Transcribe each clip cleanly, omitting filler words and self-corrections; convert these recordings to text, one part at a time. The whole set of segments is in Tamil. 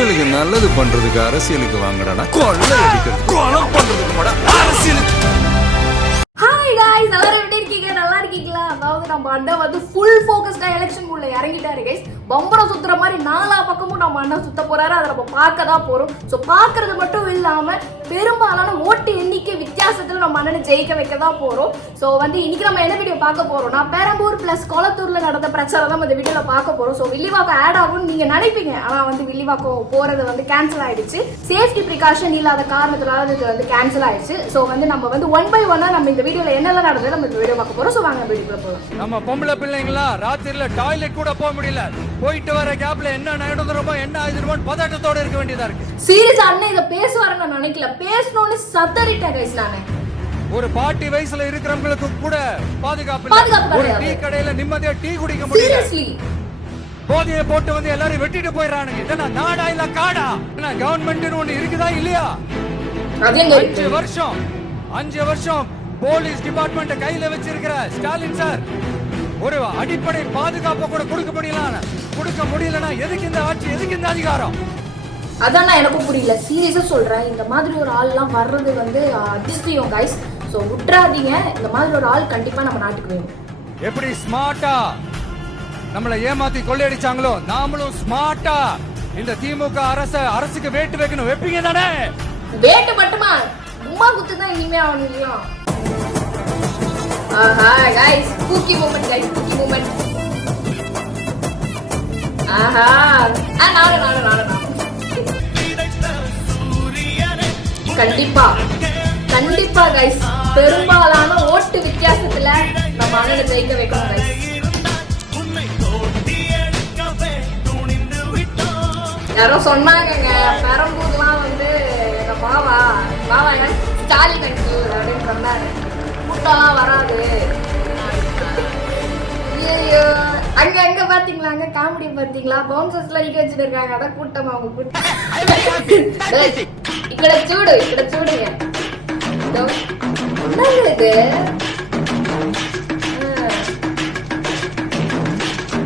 மக்களுக்கு நல்லது பண்றதுக்கு அரசியலுக்கு வாங்கடா, கொள்ளை அடிக்கிறது கொலை பண்றதுக்கு கூட அரசியலுக்கு. ஹாய் गाइस, எல்லாரும் எப்படி இருக்கீங்க? நல்லா இருக்கீங்களா? அதாவது நம்ம அண்ணன் வந்து ஃபுல் ஃபோக்கஸ்டா எலெக்ஷன் உள்ள இறங்கிட்டாரு गाइस. பம்பரம் சுத்துற மாதிரி நாலா பக்கமும் நம்ம அண்ணன் சுத்த போறாரு. அதை நம்ம பார்க்க தான் போறோம். ஸோ பார்க்கறது மட்டும் இல்லாம பெரும்பாலான ஓட்டு எண்ணிக்கை வித்தியாசத்துல நம்ம அண்ணனை ஜெயிக்க வைக்க தான் போறோம். ஸோ வந்து இன்னைக்கு நம்ம என்ன வீடியோ பார்க்க போறோம்னா, பெரம்பூர் பிளஸ் கொளத்தூர்ல நடந்த பிரச்சாரம் தான் இந்த வீடியோல பார்க்க போறோம். ஸோ வில்லிவாக்கம் ஆட் ஆகும்னு நீங்க நினைப்பீங்க, ஆனா வந்து வில்லிவாக்கம் போறது வந்து கேன்சல் ஆயிடுச்சு. சேஃப்டி ப்ரிகாஷன் இல்லாத காரணத்தினால இது வந்து கேன்சல் ஆயிடுச்சு. ஸோ வந்து நம்ம வந்து ஒன் பை ஒன்னா நம்ம இந்த வீடியோல என்னெல்லாம் நடந்தது நம்ம இந்த வீடியோ பார்க்க போறோம். ஸோ வாங்க வீடியோக்குள்ள போலாம். நம்ம பொம்பளை பிள்ளைங்களா ராத்திரில டாய்லெட் கூட போக முடியல, போயிட்டு வர கேப்ல என்ன நடந்துருமோ என்ன ஆயிடுமோ பதட்டத்தோட இருக்க வேண்டியதா இருக்கு. சீரியஸா அண்ணன் இத பேசுவாருன்னு நான் நினைக்கல. பேசணும்னு சத்தரிட்டேன் गाइस நானு. ஒரு பார்ட்டி வயசுல இருக்கிறவங்களுக்கு கூட பாதுகாப்பு இல்ல. ஒரு டீ கடையில நிம்மதியா டீ குடிக்க முடியல. சீரியஸ்லி போதையை போட்டு வந்து எல்லாரும் வெட்டிட்டு போயிடறானுங்க. இதெல்லாம் நாடா இல்ல காடா? என்ன கவர்மெண்ட் ஒண்ணு இருக்குதா இல்லையா? 5 வருஷம் போலீஸ் டிபார்ட்மெண்ட் கையில வச்சிருக்கிற ஸ்டாலின் சார் ஒரு அடிப்படை பாதுகாப்பை கூட கொடுக்க முடியலனா எதுக்கு இந்த ஆட்சி, எதுக்கு இந்த அதிகாரம்? அதான் எனக்கும் புரியல. சீரியஸா சொல்றேன், இந்த மாதிரி ஒரு ஆள்லாம் வர்றது வந்து அதிசயம் गाइस. சோ விட்டுறாதீங்க, இந்த மாதிரி ஒரு ஆள் கண்டிப்பா நம்ம நாட்டுக்கு வேணும். எப்படி ஸ்மார்ட்டா நம்மள ஏமாத்தி கொள்ளையடிச்சாங்களோ நாமளும் ஸ்மார்ட்டா இந்த திமுக அரசுக்கு வேட்டு வைக்கணும். வைப்பீங்க தானே? வேட்டு மட்டுமா, உமா குத்து தான் இனிமே ஆகணும் இல்லையா? ஆஹா guys, cookie moment guys, cookie moment. ஆஹா நானு கண்டிப்பா गाइस, பெரும்பாலான ஓட்டு வித்தியாசத்துல நம்ம அண்ணனை ஜெயிக்க வைக்கணும் गाइस. யாரோ சொன்னாங்கங்க, பெரம்பூர்லாம் வந்து மாவா ஸ்டாலின் அங்கிள் அப்படின்னு சொன்னாரு, கூட்டம்லாம் வராது. ஐயோ, அங்க பாத்தீங்களா, அங்க காமெடி பாத்தீங்களா, பவுன்சர்ஸ்ல நிக்க வச்சுட்டு இருக்காங்க. அதான் கூட்டம், அவங்க கூட்டம். ఇక్కడ చూడుங்க. இது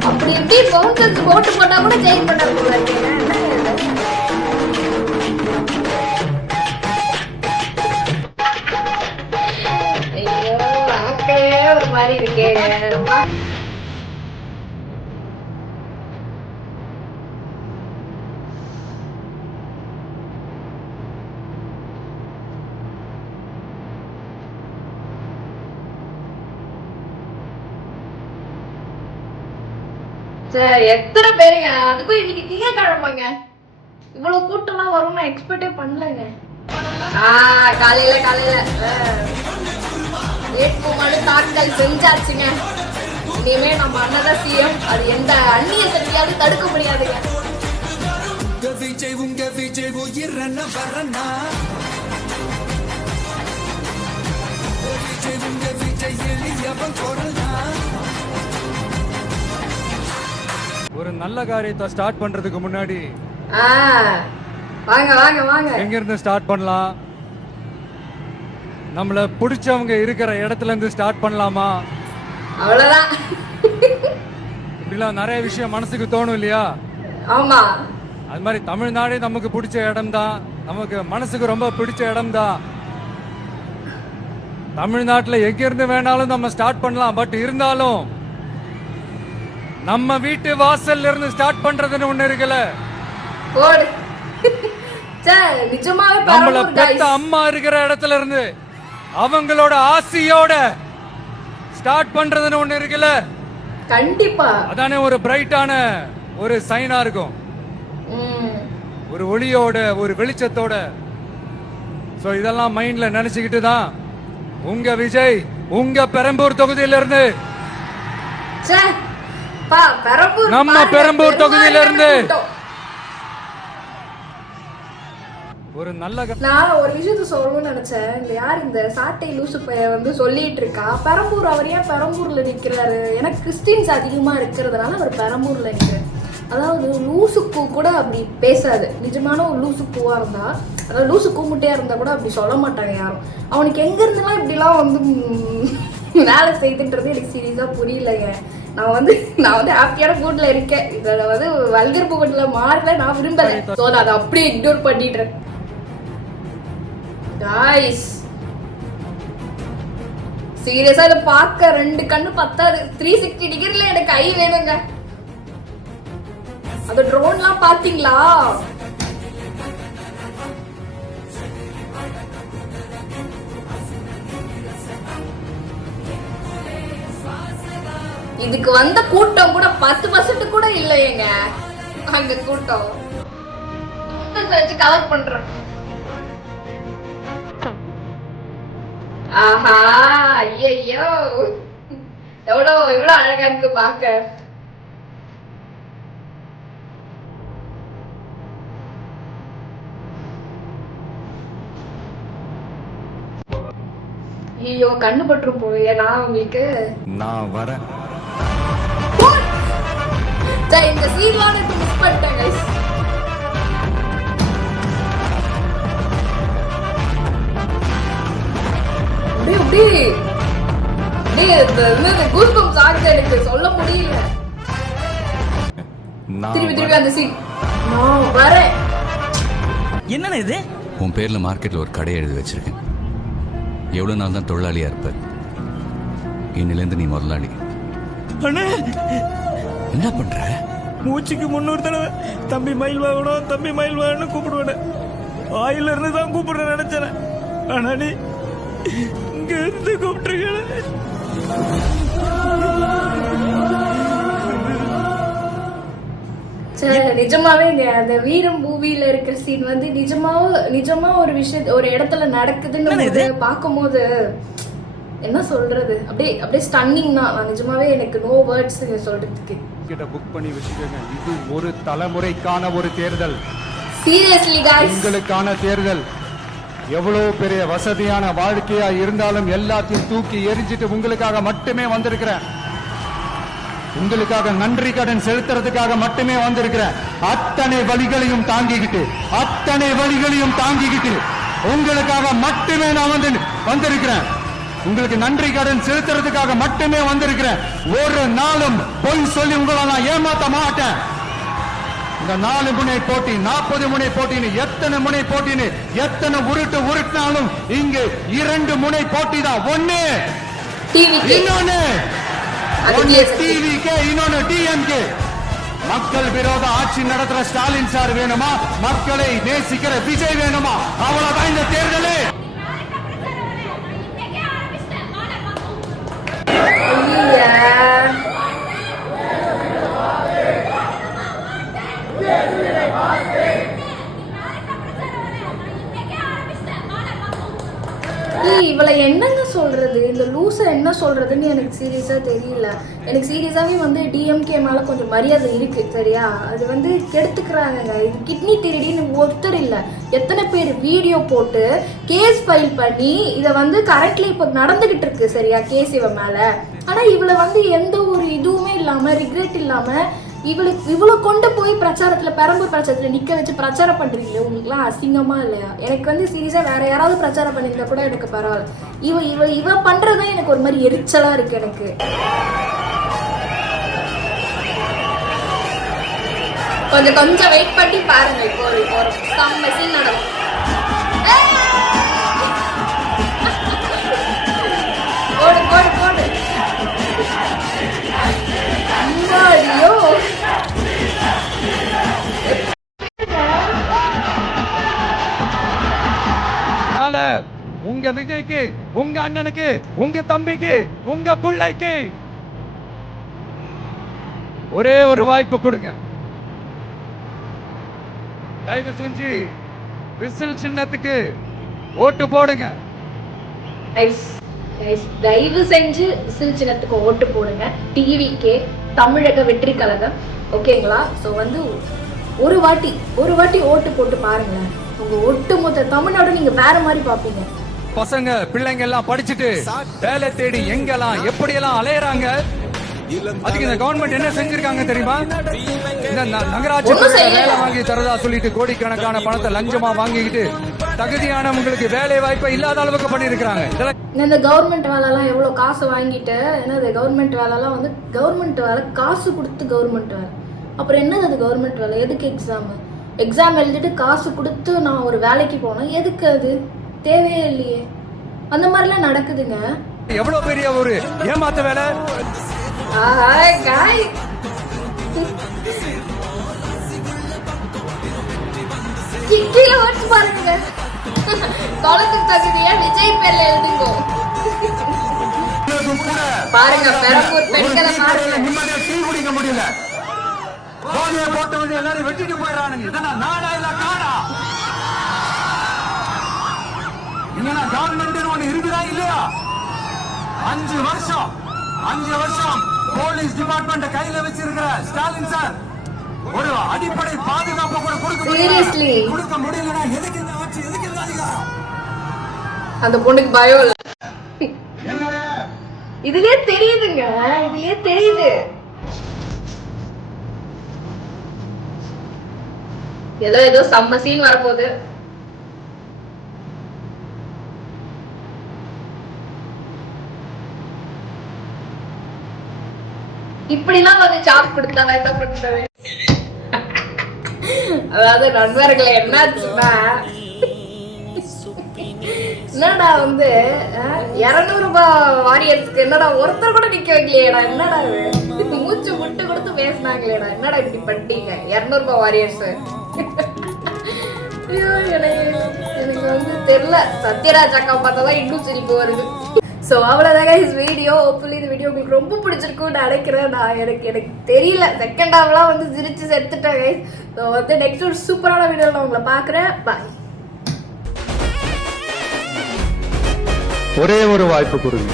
அப்படி எப்படி பவுன்சர்ஸ் ஓட்டு போட்டா கூட ஜெயிக்க மாட்டாங்க போல இருக்கீங்க. ஐயோ, ஆக்கே ஒரு மாதிரி இருக்கே. எத்தனை பேருங்க, அதுக்கும் இன்னைக்கு திங்கக்கிழமைங்க, இவ்வளவு கூட்டம்லாம் வரும் நான் எக்ஸ்பெக்டே பண்ணலங்க. காலையில வேட்புமனு தாக்கல் செஞ்சாச்சுங்க. இனிமே நம்ம அண்ணதான் சிஎம். அது எந்த அந்நிய சக்தியாவது தடுக்க முடியாதுங்க. ஒரு நல்ல காரியத்தை ஸ்டார்ட் பண்றதுக்கு முன்னாடி வாங்க எங்க இருந்து ஸ்டார்ட் பண்ணலாம்? நம்மள பிடிச்சவங்க இருக்கிற இடத்துல இருந்து ஸ்டார்ட் பண்ணலாமா? அவ்வளவுதான். இப்படிலாம் நிறைய விஷயம் மனசுக்கு தோணும் இல்லையா? ஆமா, அது மாதிரி தமிழ்நாடே நமக்கு பிடிச்ச இடம் தான், நமக்கு மனசுக்கு ரொம்ப பிடிச்ச இடம் தான். தமிழ்நாட்டுல எங்க இருந்து வேணாலும் நம்ம ஸ்டார்ட் பண்ணலாம். பட் இருந்தாலும் நம்ம வீட்டு வாசல்ல இருந்து ஸ்டார்ட் பண்றதுன்னு ஒண்ணு இருக்குல்ல. நம்மள பெத்த அம்மா இருக்கிற இடத்துல இருந்து அவங்களோட ஆசையோட ஸ்டார்ட் பண்றதுன்னு ஒண்ணு இருக்குல்ல. கண்டிப்பா அதானே ஒரு பிரைட்டான ஒரு சைனா இருக்கும், ஒரு ஒளியோட ஒரு வெளிச்சத்தோட. சோ இதெல்லாம் மைண்ட்ல நினைச்சுக்கிட்டு தான் உங்க விஜய் உங்க பெரம்பூர் தொகுதியில இருந்து நம்ம பெரம்பூர் தொகுதியில இருந்து ஒரு நல்ல நான் ஒரு விஷயத்த சொல்லணும்னு நினைச்சேன். இந்த யார் இந்த சாட்டை லூசு பைய வந்து சொல்லிட்டு இருக்கா, பெரம்பூர் அவர் ஏன் பெரம்பூர்ல நிக்கிறாரு? எனக்கு கிறிஸ்டின்ஸ் அதிகமா இருக்கிறதுனால அவர் பெரம்பூர்ல நிக்கிறார். அதாவது லூசுக்கு கூட அப்படி பேசாது. நிஜமான ஒரு லூசு பூவா இருந்தா, அதாவது லூசு கூமுட்டையா இருந்தா கூட அப்படி சொல்ல மாட்டாங்க யாரும். அவனுக்கு எங்க இருந்தெல்லாம் இப்படிலாம் வந்து வேலை செய்துன்றது எனக்கு சீரியஸா புரியலைங்க. நான் வந்து ஹாப்பியான மூட்ல இருக்கேன். இதில் வந்து வல்கர் மூமெண்ட்ல மாறல, நான் விரும்பல. ஸோ நான் அதை அப்படியே இக்னோர் பண்ணிடுறேன். காய்ஸ் சீரியஸா இதை பார்க்க 2 கண்ணு பத்தாது. 360 டிகிரில எனக்கு கை வேணுங்க. அது ட்ரோன்லாம் பாத்தீங்களா? இதுக்கு வந்த கூட்டம் கூட 10% கூட இல்லையேங்க. அங்க கூட்டம் வச்சு கவர் பண்றோம். ஆஹா, ஐயோ எவ்வளவு அழகா இருக்கு பாக்க. ஐயோ கண்ணு பற்றும் போய் நான் உங்களுக்கு நான் வரேன். இந்த சீன்லாம் மிஸ் பண்ணிட்டேன் guys. எனக்கு சொல்ல முடியல. திருப்பி அந்த சீன் நான் வரேன். என்னண்ணே இது? உன் பேர்ல மார்க்கெட்ல ஒரு கடை எழுதி வச்சிருக்கேன். எவ்வளவு நாள் தான் தொழிலாளியா இருப்ப, இன்னிலேருந்து நீ முதலாளி. அண்ணே என்ன பண்ற? மூச்சுக்கு 300 தடவை தம்பி மயில் வாங்கணும், தம்பி மயில் வாங்கணும் கூப்பிடுவேன். ஆயில இருந்து தான் கூப்பிடுறேன் நினைச்சேன். ஆனா நீ இங்க இருந்து கூப்பிட்டுருக்க. நிஜமாவே அந்த வீரம் மூவில இருக்கிற சீன் வந்து நிஜமா ஒரு இடத்துல நடக்குதுன்னு பார்க்கும்போது என்ன சொல்றது, அப்படியே ஸ்டன்னிங் தான். நிஜமாவே எனக்கு நோ வேர்ட்ஸ் சொல்றதுக்கு. கிட்ட புக் பண்ணி வச்சுக்கோங்க. இது ஒரு தலைமுறைக்கான ஒரு தேர்தல். சீரியஸ்லி गाइस, உங்களுக்கான தேர்தல். எவ்வளவு பெரிய வசதியான வாழ்க்கையா இருந்தாலும் எல்லாத்தையும் தூக்கி எரிஞ்சிட்டு உங்களுக்காக மட்டுமே வந்திருக்கிறேன். உங்களுக்காக நன்றி கடன் செலுத்துறதுக்காக மட்டுமே வந்திருக்கிறேன். அத்தனை வழிகளையும் தாங்கிக்கிட்டு உங்களுக்காக மட்டுமே நான் வந்திருக்கிறேன். உங்களுக்கு நன்றி கடன் செலுத்துறதுக்காக மட்டுமே வந்திருக்கிறேன். ஒரு நாளும் பொய் சொல்லி உங்களை நான் ஏமாத்த மாட்டேன். இந்த 4 முனை போட்டி, 40 முனை போட்டின்னு எத்தனை முனை போட்டின்னு எத்தனை உருட்டினாலும் இங்கு 2 முனை போட்டி தான். ஒண்ணு இன்னொன்னு டிவிகே, இன்னொன்னு டிஎம்கே. மக்கள் விரோத ஆட்சி நடத்துற ஸ்டாலின் சார் வேணுமா, மக்களை நேசிக்கிற விஜய் வேணுமா? அவ்வளவுதான் இந்த தேர்தலே. இவளை என்னங்க சொல்றது, இந்த லூச என்ன சொல்றதுன்னு எனக்கு சீரியஸா தெரியல. எனக்கு சீரியஸாவே வந்து டிஎம்கே மேல கொஞ்சம் மரியாதை இருக்கு, சரியா? அது வந்து கெடுத்துக்கிறாங்க. இது கிட்னி திருடின்னு ஒருத்தர் இல்ல, எத்தனை பேர் வீடியோ போட்டு கேஸ் ஃபைல் பண்ணி இதை வந்து கரெக்ட்லி இப்போ நடந்துகிட்டு இருக்கு, சரியா? கேஸ் இவ மேல. ஆனா இவளை வந்து எந்த ஒரு இதுவுமே இல்லாம, ரிக்ரெட் இல்லாம இவ்வளவு கொண்டு போய் பெரம்பூர் பிரச்சாரத்துல நிக்க வச்சு பிரச்சாரம் பண்றீங்களே, உங்களுக்குலாம் அசிங்கமா இல்லையா? எனக்கு வந்து சீரியஸா வேற யாராவது பிரச்சாரம் பண்ணிருந்தா கூட எனக்கு பரவாயில்ல. இவ பண்றதுதான் எனக்கு ஒரு மாதிரி எரிச்சலா இருக்கு. எனக்கு கொஞ்சம் வெயிட் பண்ணி பாருங்க. இப்போ ஒரு செம்ம சீன் நடக்கும். போடு போடு போடு. ஐயோ உங்க விஜய்க்கு, உங்க அண்ணனுக்கு, உங்க தம்பிக்கு, உங்க பிள்ளைக்கு ஒரே ஒரு வாய்ப்பு கொடுங்க. தயவு செஞ்சு விசில் சின்னத்துக்கு ஓட்டு போடுங்க. தயவு செஞ்சு விசில் சின்னத்துக்கு ஓட்டு போடுங்க. டிவிகே, தமிழக வெற்றி கழகம், ஓகேங்களா? ஸோ வந்து ஒரு வாட்டி ஓட்டு போட்டு பாருங்களேன். உங்க ஒட்டுமொத்த தமிழ்நாடு நீங்க வேற மாதிரி பாப்பீங்க. பசங்க பிள்ளைங்க எல்லாம் படிச்சுட்டு வேலை தேடி எங்கெல்லாம் எப்படியெல்லாம் அலையறாங்க. அதுக்கு இந்த கவர்மெண்ட் என்ன செஞ்சிருக்காங்க தெரியுமா? இந்த நகராட்சி வேலை வாங்கி தரதா சொல்லிட்டு கோடிக்கணக்கான பணத்தை லஞ்சமா வாங்கிக்கிட்டு தகுதியானவங்களுக்கு வேலை வாய்ப்பை இல்லாத அளவுக்கு பண்ணிருக்காங்க. இந்த கவர்மெண்ட் வேலைலாம் எவ்வளோ காசு வாங்கிட்டு என்னது கவர்மெண்ட் வேலைலாம் வந்து கவர்மெண்ட் வேலை காசு கொடுத்து கவர்மெண்ட் வேலை. அப்புறம் என்னது அது கவர்மெண்ட் வேலை? எதுக்கு எக்ஸாம் எழுதிட்டு காசு கொடுத்து நான் ஒரு வேலைக்கு போனேன், எதுக்கு? அது தேவையே இல்லையே. அந்த மாதிரிலாம் நடக்குதுங்க. எவ்வளவு பெரிய ஒரு ஏமாத்த வேலை. கீழே வச்சு பாருங்க, குளத்துக்கு தகுதியா விஜய் பேர்ல எழுதுங்க. பாருங்க பெரம்பூர் பெண்களை பாருங்க. டீ குடிக்க முடியல. போதையை போட்டு வந்து எல்லாரும் வெட்டிட்டு போயிடறானுங்க. இதெல்லாம் நாடா இல்ல காடா? இங்க கவர்மெண்ட் ஒண்ணு இருக்குதா இல்லையா? 5 வருஷம் போலீஸ் டிபார்ட்மெண்ட் கையில வச்சிருக்கிற ஸ்டாலின் சார் ஒரு அடிப்படை பாதுகாப்பு கூட கொடுக்க முடியலன்னா எதுக்கு இந்த ஆட்சி, எதுக்கு இந்த அதிகாரம்? அந்த பொண்ணுக்கு பயம் இல்ல. இதுலயே தெரியுதுங்க, இதுலயே தெரியுது. ஏதோ செம்ம சீன் வரப்போகுது. இப்படிலாம் வந்து சாப் கொடுத்தா என்ன பண்றது? அதாவது நண்பர்களை என்னாச்சுன்னா, என்னடா வந்து 200 ரூபாய் வாரியத்துக்கு என்னடா ஒருத்தர் கூட நிக்க வைக்கலையேடா, என்னடா இது மூச்சு விட்டு கொடுத்து பேசினாங்களேடா, என்னடா இப்படி பண்ணிட்டீங்க 200 ரூபாய் வாரியர்ஸ்? ஐயோ எனக்கு வந்து தெரியல. சத்யராஜ் அக்கா பார்த்தாதான் இன்னும் சிரிப்பு வருது. ஸோ அவ்வளோதாங்க இஸ் வீடியோ. ஹோப்ஃபுல்லி இந்த வீடியோ உங்களுக்கு ரொம்ப பிடிச்சிருக்கும்னு நினைக்கிறேன். நான் எனக்கு தெரியல, செகண்ட் ஹாஃப்லாம் வந்து சிரிச்சு செத்துட்டேன் கைஸ். ஸோ வந்து நெக்ஸ்ட் ஒரு சூப்பரான வீடியோவில் நான் உங்களை பார்க்குறேன். பாய். ஒரே ஒரு வாய்ப்பு கொடுங்க,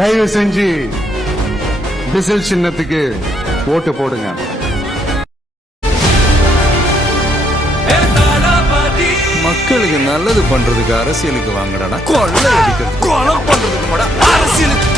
தயவு செஞ்சு விசில் சின்னத்துக்கு ஓட்டு போடுங்க. மக்களுக்கு நல்லது பண்றதுக்கு அரசியலுக்கு வாங்கடா, கொள்ளை அடிக்கிறது கொலை பண்றதுக்கு அரசியலுக்கு